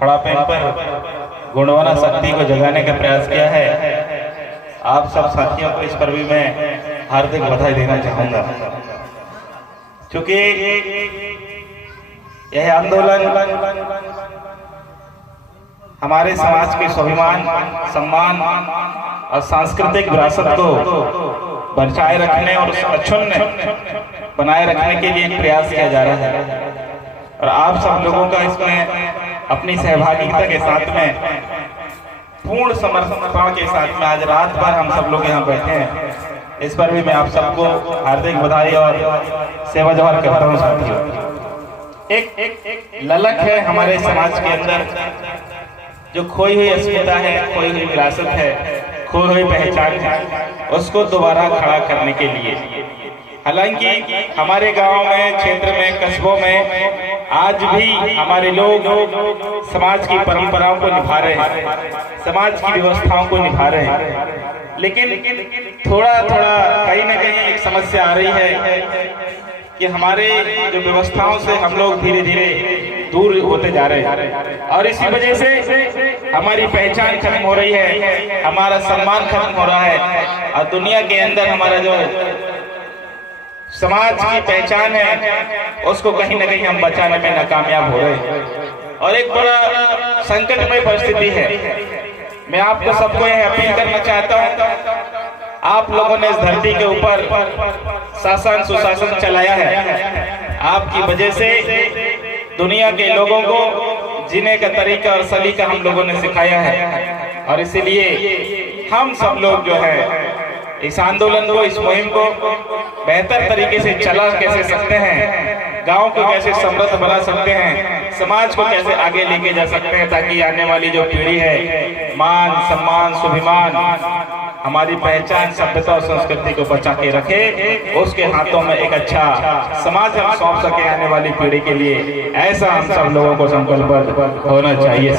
थोड़ापन पर गुणवाना शक्ति को जगाने का प्रयास किया है। आप सब साथियों को इस पर भी मैं हार्दिक बधाई देना चाहूंगा, क्योंकि यह आंदोलन हमारे समाज के स्वाभिमान, सम्मान और सांस्कृतिक विरासत को बचाए रखने और अक्षुण्ण बनाए रखने के लिए एक प्रयास किया जा रहा है। और आप सब लोगों का इसमें अपनी सहभागिता के साथ में, पूर्ण समर्पण के साथ में आज रात भर हम सब लोग यहाँ बैठे हैं। इस पर भी मैं आप सबको हार्दिक बधाई और सेवा जोहार करता हूँ। साथियों, एक ललक है हमारे समाज के अंदर, जो खोई हुई अस्मिता है, खोई हुई विरासत है, खोई हुई पहचान है, उसको दोबारा खड़ा करने के लिए। हालांकि हमारे गांव में, क्षेत्र में, कस्बों में आज भी हमारे लोग समाज की परंपराओं को निभा रहे हैं, समाज की व्यवस्थाओं को निभा रहे हैं, लेकिन थोड़ा थोड़ा कहीं ना कहीं एक समस्या आ रही है कि हमारे जो व्यवस्थाओं से हम लोग धीरे धीरे दूर होते जा रहे हैं, और इसी वजह से हमारी पहचान खत्म हो रही है, हमारा सम्मान खत्म हो रहा है, और दुनिया के अंदर हमारा जो समाज की पहचान है उसको कहीं ना कहीं हम बचाने में नाकामयाब हो रहे हैं, और एक बड़ा संकटमय परिस्थिति है। मैं आपको सबको यह अपील करना चाहता हूँ, आप लोगों ने इस धरती के ऊपर शासन सुशासन चलाया है, आपकी वजह से दुनिया के लोगों को जीने का तरीका और सलीका हम लोगों ने सिखाया है, और इसीलिए हम सब लोग जो है इस आंदोलन को, इस मुहिम को बेहतर तरीके से चला कैसे सकते हैं, गांव को कैसे समृद्ध बना सकते हैं, समाज को कैसे आगे लेके जा सकते हैं, ताकि आने वाली जो पीढ़ी है मान सम्मान स्वाभिमान, हमारी पहचान, सभ्यता और संस्कृति को बचा के रखे, उसके हाथों में एक अच्छा समाज हम सौंप सके आने वाली पीढ़ी के लिए। ऐसा हम सब लोगों को संकल्प होना चाहिए।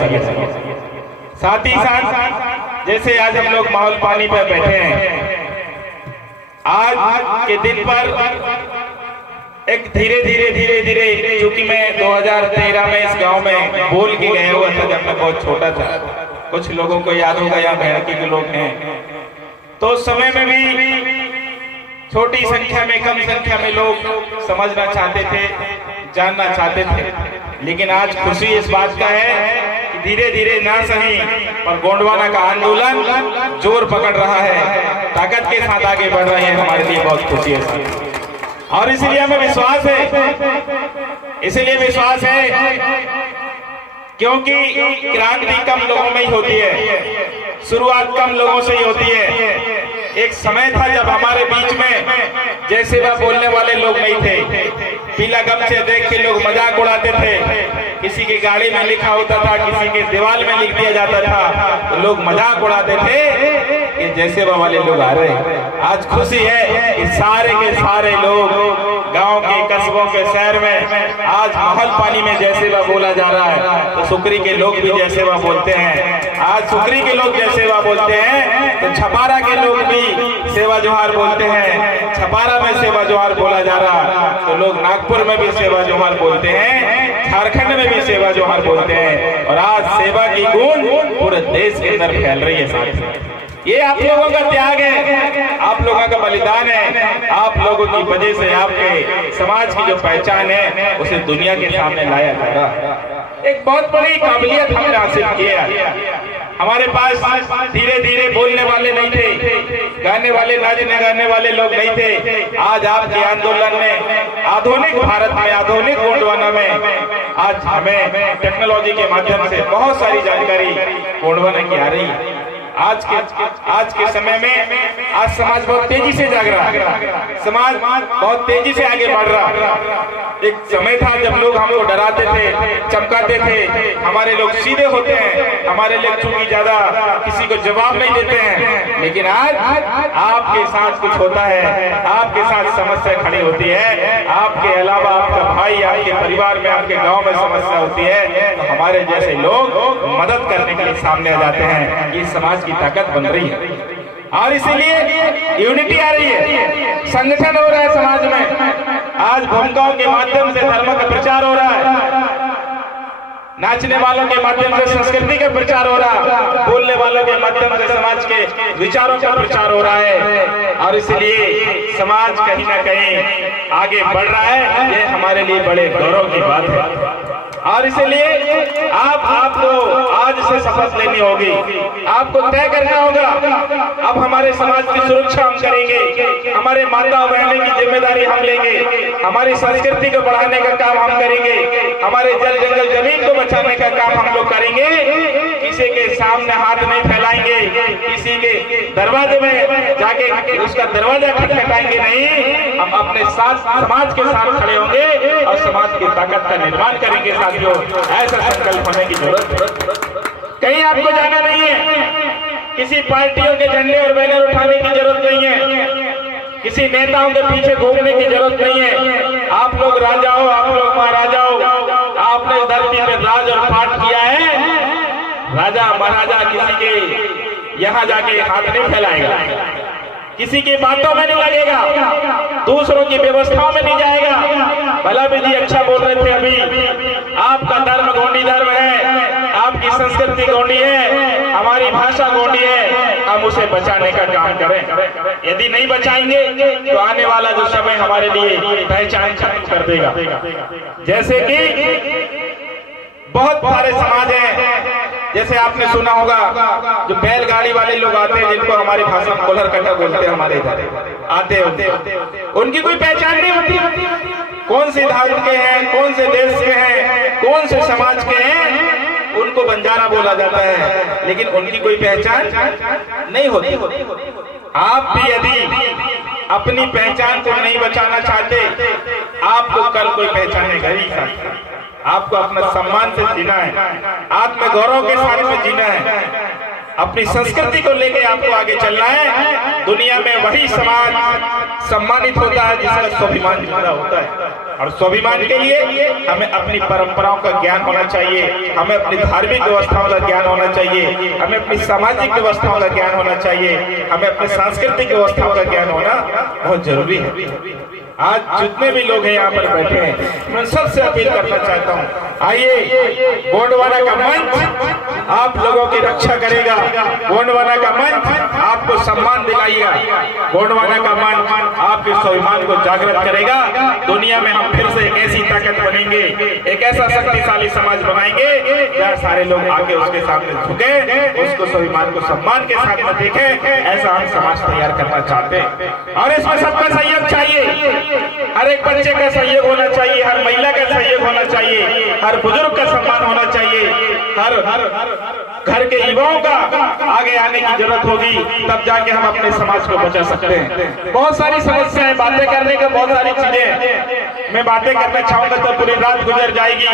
साथ ही साथ जैसे आज हम लोग माहौल पानी पर बैठे हैं, आज के दिन पर एक धीरे धीरे क्योंकि मैं 2013 में इस गांव में बोल के गया हुआ था जब मैं बहुत छोटा था, कुछ लोगों को याद होगा, यहाँ भेड़की के लोग हैं, तो उस समय में भी छोटी संख्या में, कम संख्या में लोग समझना चाहते थे, जानना चाहते थे, लेकिन आज खुशी इस बात का है कि धीरे धीरे ना सही पर गोंडवाना का आंदोलन जोर पकड़ रहा है, ताकत के साथ आगे बढ़ रहे हैं। हमारे लिए बहुत खुशी है, और इसलिए हमें विश्वास है, क्योंकि क्रांति कम लोगों में ही होती है, शुरुआत कम लोगों से ही होती है। एक समय था जब हमारे बीच में जैसे वह बोलने वाले लोग नहीं थे, पीला गमछे देख के लोग मजाक उड़ाते थे, किसी की गाड़ी में लिखा होता था, किसी के दीवार में लिख दिया जाता था, तो लोग मजाक उड़ाते थे कि जैसे वह वाले लोग आ रहे हैं। आज खुशी है कि सारे के सारे लोग गांव के, कस्बों के, शहर में आज माहौल पानी में जैसे वह बोला जा रहा है, तो सुकरी के लोग भी जैसे वह बोलते हैं। आज सुकरी के लोग जैसे वह बोलते हैं, तो छपारा के लोग भी सेवा जोहार बोलते हैं। छपारा में सेवा जोहार बोला जा रहा, तो लोग नागपुर में भी सेवा जोहार बोलते हैं, झारखंड में भी सेवा जोहार बोलते हैं, और आज सेवा की गूंज पूरे देश के अंदर फैल रही है। साथ ये आप लोगों का त्याग है, आप लोगों का बलिदान है, आप लोगों की वजह से आपके समाज की जो पहचान है उसे दुनिया के सामने लाया जा रहा है। एक बहुत बड़ी काबिलियत हमने हासिल की है। हमारे पास धीरे धीरे बोलने वाले नहीं थे, गाने वाले, नाचने गाने वाले लोग नहीं थे। आज आपके आंदोलन में, आधुनिक भारत में, आधुनिक गोंडवाना में आज हमें टेक्नोलॉजी के माध्यम से बहुत सारी जानकारी गोंडवाना की आ रही है। आज के समय में आज समाज बहुत तेजी से जाग रहा है, समाज बहुत तेजी से आगे बढ़ रहा है। एक समय था जब लोग हमको डराते थे, चमकाते थे, हमारे लोग सीधे होते हैं, हमारे लोग चूंकि ज्यादा किसी को जवाब नहीं देते हैं, लेकिन आज आपके साथ कुछ होता है, आपके साथ समस्या खड़ी होती है, आपके अलावा आपका भाई, आपके परिवार में, आपके गांव में समस्या होती है, तो हमारे जैसे लोग मदद करने के लिए सामने आ जाते हैं। ये समाज की ताकत बन रही है, और इसीलिए यूनिटी आ रही है, संगठन हो रहा है समाज में। आज भूमिकाओं के माध्यम से धर्म का प्रचार हो रहा है। नाचने वालों के माध्यम से संस्कृति का प्रचार हो रहा, बोलने वालों के माध्यम से समाज के विचारों का प्रचार हो रहा है, और इसलिए समाज कहीं ना कहीं आगे बढ़ रहा है। ये हमारे लिए बड़े गौरव की बात है, और इसलिए आपको आज से शपथ लेनी होगी, आपको तय करना होगा। अब हमारे समाज की सुरक्षा हम करेंगे, हमारे माता बहनों की जिम्मेदारी हम लेंगे, हमारी संस्कृति को बढ़ाने का काम हम करेंगे, हमारे जल जंगल जमीन को बचाने का काम हम लोग करेंगे। किसी के सामने हाथ नहीं फैलाएंगे, किसी के दरवाजे में जाके उसका दरवाजा खटखटाएंगे नहीं। हम अपने साथ समाज के साथ खड़े होंगे और समाज की ताकत का निर्माण करेंगे। साथियों, ऐसा संकल्प होने की जरूरत है। कहीं आपको जाना नहीं है, किसी पार्टियों के झंडे और बैनर उठाने की जरूरत नहीं है, किसी नेताओं के पीछे घूमने की जरूरत नहीं है। आप लोग राजा हो, आप लोग महाराजा हो, आपने इस धरती पे राज और पाठ किया है। राजा महाराजा किसी के यहाँ जाके हाथ नहीं फैलाएगा, किसी की बातों में नहीं लगेगा, दूसरों की व्यवस्थाओं में नहीं जाएगा। भला भी जी अच्छा बोल रहे थे अभी, आपका धर्म गोंडी धर्म है, आपकी संस्कृति गोंडी है, हमारी भाषा गोंडी है, हम उसे बचाने का काम करें। यदि नहीं बचाएंगे तो आने वाला जो समय हमारे लिए पहचान खत्म कर देगा। जैसे कि बहुत सारे समाज हैं, जैसे आपने सुना होगा जो बैलगाड़ी वाले लोग आते हैं, जिनको हमारी भाषा में कोल्हर कट्टा बोलते हैं, हमारे इधर आते होते, उनकी कोई पहचान नहीं होती। कौन से धर्म के हैं, कौन से देश के हैं, कौन से समाज के हैं, उनको बंजारा बोला जाता है, लेकिन उनकी कोई पहचान नहीं होती। आप भी यदि अपनी पहचान को नहीं बचाना चाहते, आपको कल कोई पहचानेगा ही नहीं। आपको अपना सम्मान से जीना है, आत्म गौरव के साथ में जीना है, अपनी संस्कृति को लेकर आपको आगे चलना है। दुनिया में वही समाज सम्मानित होता है जिसका स्वाभिमान जिंदा होता है, और स्वाभिमान के लिए हमें अपनी परंपराओं का ज्ञान होना चाहिए, हमें अपनी धार्मिक व्यवस्थाओं का ज्ञान होना चाहिए, हमें अपनी सामाजिक व्यवस्थाओं का ज्ञान होना चाहिए, हमें अपनी सांस्कृतिक व्यवस्थाओं का ज्ञान होना बहुत जरूरी है। आज जितने भी लोग हैं यहाँ पर बैठे हैं, मैं सबसे अपील करना चाहता हूँ, आइए गोंडवाना का मंच आप लोगों की रक्षा करेगा, गोंडवाना का मंच आपको सम्मान दिलाएगा, गोंडवाना का मंच आपके स्वाभिमान को जागृत करेगा। दुनिया में हम फिर से एक ऐसी ताकत बनेंगे, एक ऐसा शक्तिशाली समाज बनाएंगे जहाँ सारे लोग आके उसके सामने झुके, उसको स्वाभिमान को सम्मान के साथ में देखे। ऐसा हम समाज तैयार करना चाहते हैं, और इसमें सबका सहयोग चाहिए। हर एक बच्चे का सहयोग होना चाहिए, हर महिला का सहयोग होना चाहिए, हर बुजुर्ग का सम्मान होना चाहिए, हर घर के युवाओं का आगे आने की जरूरत होगी, तब जाके हम अपने समाज को बचा सकते हैं। बहुत सारी समस्याएं, बातें करने का बहुत सारी चीजें, मैं बातें करना चाहूंगा तो पूरी रात गुजर जाएगी,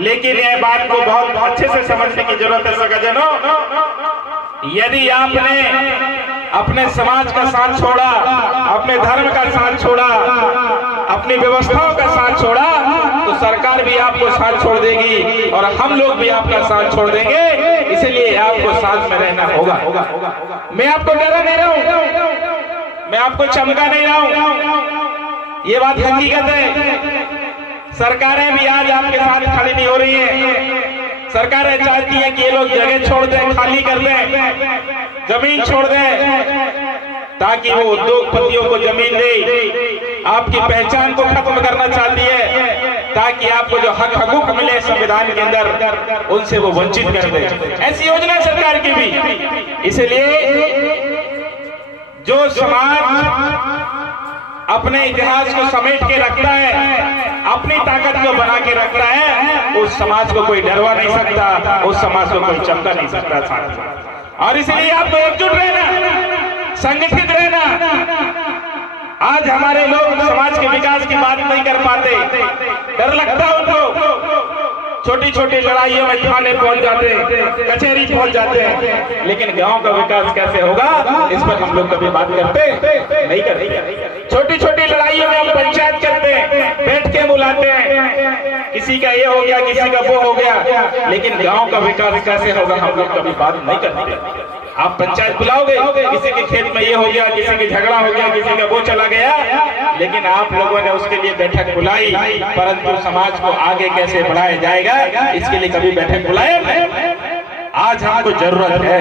लेकिन यह बात को बहुत अच्छे से समझने की जरूरत है। सगाजनों, यदि आपने अपने समाज का साथ छोड़ा, अपने धर्म का साथ छोड़ा, अपनी व्यवस्थाओं का साथ छोड़ा, तो सरकार भी आपको साथ छोड़ देगी और हम लोग भी आपका साथ छोड़ देंगे। इसलिए आपको साथ में रहना होगा। मैं आपको डरा नहीं रहा हूं, मैं आपको चमका नहीं रहा हूं, ये बात हकीकत है। सरकारें भी आज आपके साथ खड़ी नहीं हो रही है। सरकारें चाहती हैं कि ये लोग जगह छोड़ दें, खाली कर दें, जमीन छोड़ दें, ताकि वो उद्योगपतियों को जमीन दे। आपकी पहचान को खत्म करना चाहती है, ताकि आपको जो हक हकूक मिले संविधान के अंदर, उनसे वो वंचित कर दे। ऐसी योजना सरकार की भी। इसलिए जो समाज अपने इतिहास को समेट के रखता है, अपनी ताकत को बना के रखता है, उस समाज को कोई डरवा नहीं सकता, उस समाज को कोई चमका नहीं सकता साथ। और इसलिए आपको एकजुट रहना, संगठित रहना। आज हमारे लोग समाज के विकास की बात नहीं कर पाते, डर लगता है उनको। छोटी छोटी लड़ाइयों में थाने पहुंच जाते हैं, कचहरी पहुंच जाते हैं, लेकिन गांव का विकास कैसे होगा, इस पर हम लोग कभी बात करते नहीं करते। छोटी छोटी लड़ाइयों में हम पंचायत करते हैं, बैठ के बुलाते हैं, किसी का ये हो गया, किसी का वो हो गया, लेकिन गांव का विकास कैसे होगा हम लोग कभी बात नहीं करते। आप पंचायत बुलाओगे, किसी के खेत में ये हो गया, किसी के झगड़ा हो गया, किसी का वो चला गया, लेकिन आप लोगों ने उसके लिए बैठक बुलाई, परंतु समाज को आगे कैसे बढ़ाया जाएगा इसके लिए कभी बैठक बुलाया नहीं। आज हमको जरूरत है,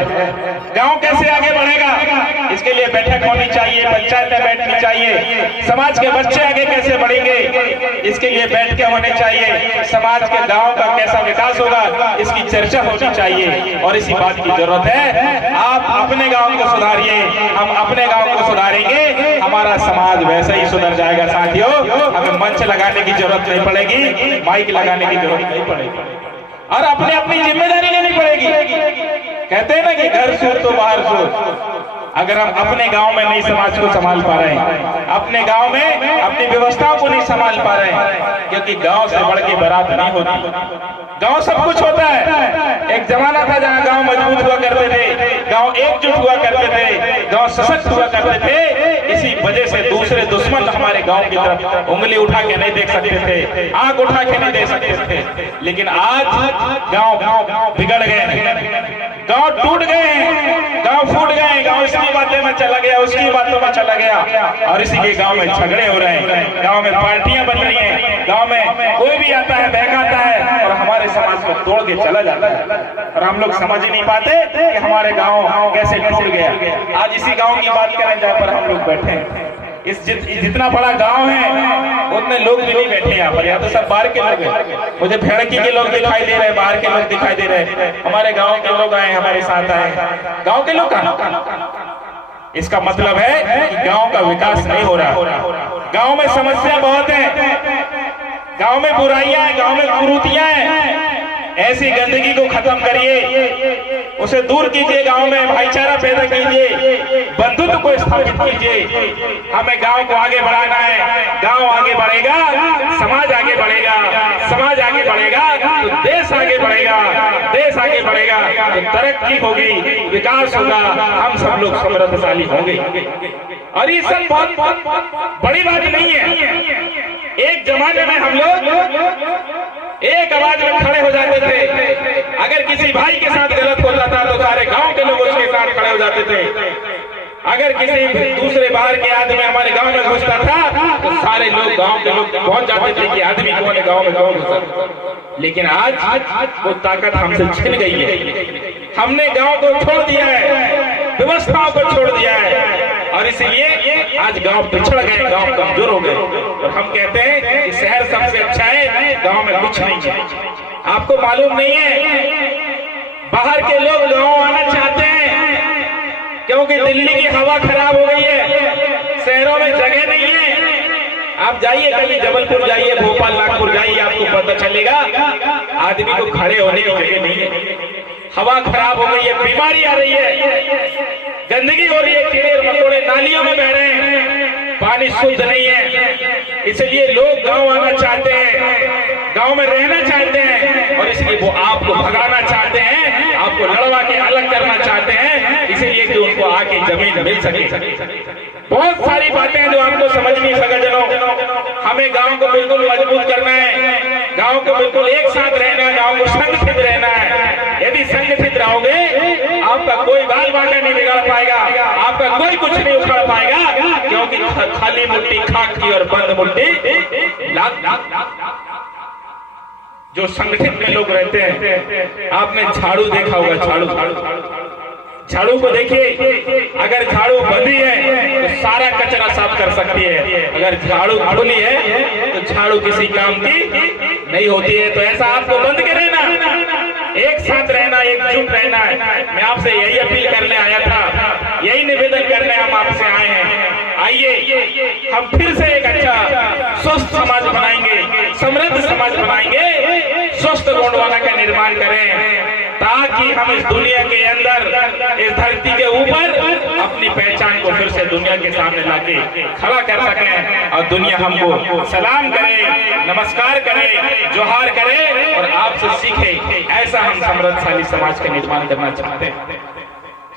गांव कैसे आगे बढ़ेगा इसके लिए बैठक होनी चाहिए, पंचायतें बैठनी चाहिए। समाज के बच्चे आगे कैसे बढ़ेंगे इसके लिए बैठकें होने चाहिए। समाज के गांव का कैसा विकास होगा इसकी चर्चा होनी चाहिए, और इसी बात की जरूरत है। आप अपने गांव को सुधारिए, हम अपने गांव को सुधारेंगे, हमारा समाज वैसे ही सुधर जाएगा। साथियों, हमें मंच लगाने की जरूरत नहीं पड़ेगी, माइक लगाने की जरूरत नहीं पड़ेगी, और अपने अपनी जिम्मेदारी लेनी पड़ेगी। कहते हैं ना कि घर सुर तो बाहर सुर। अगर हम अपने गांव में नहीं समाज को संभाल पा रहे हैं, अपने गांव में अपनी व्यवस्थाओं को नहीं संभाल पा रहे हैं, क्योंकि गांव से बढ़ के बारात नहीं होती। गांव सब कुछ होता है। एक जमाना था जहां गांव मजबूत हुआ करते थे, गांव एकजुट हुआ करते थे, गांव सशक्त हुआ करते थे। इसी वजह से दूसरे दुश्मन हमारे गांव की तरफ उंगली उठा के नहीं देख सकते थे, आंख उठा के नहीं देख सकते थे। लेकिन आज गांव बिगड़ गए, गांव टूट गए, गांव फूट गए, गांव इसकी बातें में चला गया, उसकी बातों में चला गया, और इसी के गांव में झगड़े हो रहे हैं, गांव में पार्टियां बन रही हैं, गांव में कोई भी आता है बहकाता है और हमारे समाज को तोड़ के चला जाता है, और हम लोग समझ ही नहीं पाते कि हमारे गांव कैसे टूट गया। आज इसी गांव की बात करें जहाँ पर हम लोग बैठे हैं, इस जितना बड़ा गांव है उतने लोग भी नहीं बैठे यहाँ पर, यहाँ तो सब बाहर के लोग हैं। मुझे भेड़की के लोग दिखाई दे रहे हैं, बाहर के लोग दिखाई दे रहे हैं, हमारे गांव के लोग आए, हमारे साथ आए। गांव के लोग कहाँ? इसका मतलब है कि गांव का विकास नहीं हो रहा। गांव में समस्या बहुत है, गांव में बुराइयां हैं, गांव में कुरीतियां हैं। ऐसी गंदगी को खत्म करिए, उसे दूर कीजिए, गांव में भाईचारा पैदा कीजिए, बंधुत्व को स्थापित कीजिए। हमें गांव को आगे बढ़ाना है। गांव आगे बढ़ेगा, समाज आगे बढ़ेगा, समाज आगे बढ़ेगा तो देश आगे बढ़ेगा, देश आगे बढ़ेगा तो तरक्की होगी, विकास होगा, हम सब लोग समृद्धशाली होंगे। और ये सब बहुत बड़ी बात नहीं है। एक जमाने में हम लोग एक आवाज में खड़े हो जाते थे, अगर किसी भाई के साथ गलत होता था तो सारे गांव के लोग उसके साथ खड़े हो जाते थे। अगर किसी दूसरे बाहर के आदमी हमारे गांव में घुसता था तो सारे लोग गांव के लोग पहुंच जाते थे कि आदमी कौन है गांव में, गांव घुसा। लेकिन आज वो ताकत हमसे छिन गई है। हमने गांव को छोड़ दिया है, व्यवस्थाओं को छोड़ दिया है, और इसीलिए आज गांव पिछड़ गए, गांव कमजोर हो गए। और हम कहते हैं कि शहर सबसे अच्छा है, गांव में कुछ नहीं है। आपको मालूम नहीं है, बाहर के लोग गांव आना चाहते हैं क्योंकि दिल्ली की हवा खराब हो गई है, शहरों में जगह नहीं है। आप जाइए कभी जबलपुर जाइए, भोपाल, नागपुर जाइए, आपको पता चलेगा आदमी को खड़े होने की जगह नहीं है। हवा खराब हो गई है, बीमारी आ रही है, गंदगी हो रही है, कीड़े मकोड़े नालियों में बह रहे हैं, पानी शुद्ध नहीं है। इसलिए लोग गांव आना चाहते हैं, गांव में रहना चाहते हैं, और इसलिए वो आपको भगाना चाहते हैं, आपको लड़वा के अलग करना चाहते हैं, इसीलिए कि उनको आके जमीन मिल सके। बहुत सारी बातें हैं जो आपको समझ नहीं सकेजनों। हमें गांव को बिल्कुल मजबूत करना है, गांव को बिल्कुल एक साथ रहना है, गांव को संगठित रहना है। यदि संगठित रहोगे आपका कोई बाल बांका नहीं बिगाड़ पाएगा, आपका कोई कुछ नहीं उखाड़ पाएगा, क्योंकि खाली मुट्ठी खाक की और बंद मुट्ठी लाख। जो संगठित में लोग रहते हैं, आपने झाड़ू देखा होगा, झाड़ू को देखिए, अगर झाड़ू बंधी है तो सारा कचरा साफ कर सकती है, अगर झाड़ू खुली है तो झाड़ू किसी काम की नहीं होती है। तो ऐसा आपको बंद के रहना, एक साथ रहना, एकजुट रहना है। मैं आपसे यही अपील करने आया था, यही निवेदन करने हम आपसे आए हैं। आइए हम फिर से एक अच्छा स्वस्थ समाज बनाएंगे, समृद्ध समाज बनाएंगे, स्वस्थ गोंडवाना का निर्माण करें, ताकि हम इस दुनिया के अंदर, इस धरती के ऊपर अपनी पहचान को फिर से दुनिया के सामने लाके खड़ा कर सकें, और दुनिया हमको सलाम करे, नमस्कार करे, जोहार करे और आपसे सीखे। ऐसा हम समृद्धशाली समाज का निर्माण करना चाहते हैं।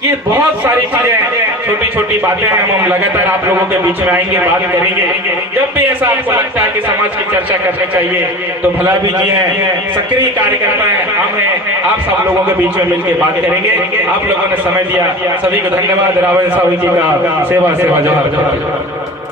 ये बहुत सारी चीजें, छोटी छोटी बातें हैं। हम लगातार आप लोगों के बीच में आएंगे, बात करेंगे। जब भी ऐसा आपको लगता है कि समाज की चर्चा करनी चाहिए तो भला भी जी हैं, सक्रिय कार्यकर्ता हैं, हम हैं, आप सब लोगों के बीच में मिलकर बात करेंगे। आप लोगों ने समय दिया, सभी को धन्यवाद। रावण साहू जी का सेवा सेवा जोहार।